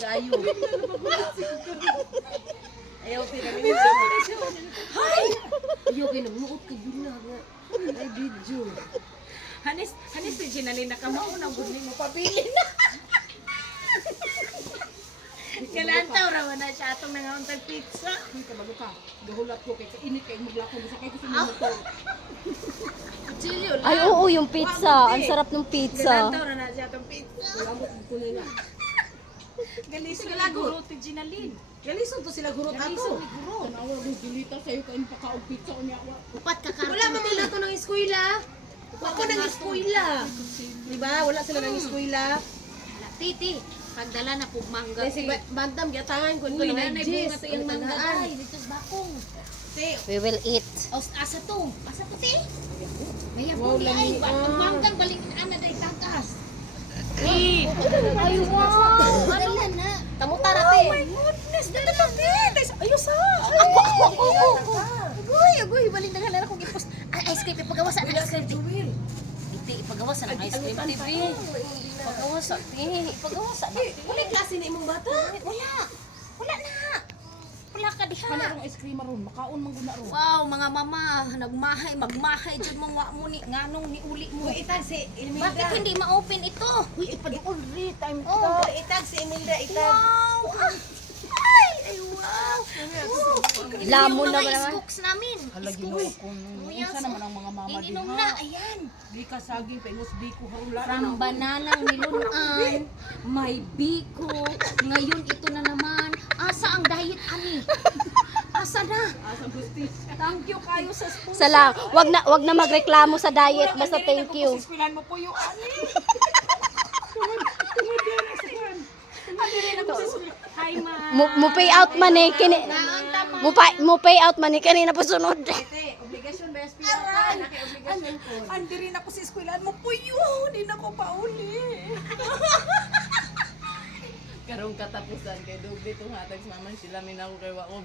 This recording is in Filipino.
kayo. Ayaw pinamili siya. Hay! Ayaw kayo nagmuot ka yun na. Ay, video. Hanis si Ginalyn nakamaunang gudli mo pabili. Kalantaw raw na siya atong nangauntag pizza. Hindi ka bago ka. Gahulat ko kay kainit kay maglako sa kay gusto mo motor. Chilyo lang. Ay, oo, yung pizza. Ang sarap ng pizza. Kalantaw na siya atong pizza. Lamot ko nila. Galison sila guro ti Ginalyn. Galison to sila gurot Galison ako. ni guro. Tanawa mo dilita sayo kain pa kaog pizza o niya. Upat ka karton. Wala man nila to ng eskwela. Ako nang eskwela. Diba? Wala sila ng eskwela. Titi, pagdala na pug mangga. Kasi bandam giatangan ko Uy, ng nanay bunga to yung mangga tagaan. ay dito sa bakong. Te, We will eat. asa to? Asa to ti? May Wow, puli ay lami, ah. manggang balik ana day takas. Ay, wow. Dala na. Tamutara te. Oh my goodness, dala na ti. Ayos ha. Ako. Agoy, balik na halala kong ipos. Ay, ice cream ipagawasan ng ice cream. Jewel. Iti ipagawasan ng ice cream TV. Ipagawasan ti. Ipagawasan. Wala klase na imong bata. Wala. Wala na. Wala ka diha. Kana rong ice cream ron, makaon man guna ron. Wow, mga mama, magmahay jud mo wa mo ni nganong ni uli mo. Itag si Bakit hindi ma-open ito? Uy, ipaduol ri time Oh, Itag si Imelda. Itag. wow! Ay, wow! Lamon Yung na mga ba naman? iskooks namin. Hala ginoo ko. Unsa naman ang mga mama Ininom diha? na, ayan. Di ka saging pengos biko harula. From bananang nilunan, may biko. Ngayon ito na naman. Asa ang diet, ani? Asa na? Asa bustis. Thank you kayo sa sponsor. Salang, wag na magreklamo sa diet, basta thank you. Iskwilan mo po yung ani. Hi, ma. Mo pay out man eh kini. Mo pay out man eh kanina pa sunod. Ate, obligasyon ba SPR ka? Naki-obligasyon ko. Andi rin ako sa iskwilan mo po yun. Hindi na ko pauli. Karong katapusan kay Dugli tong hatag sa maman sila minaw kay wa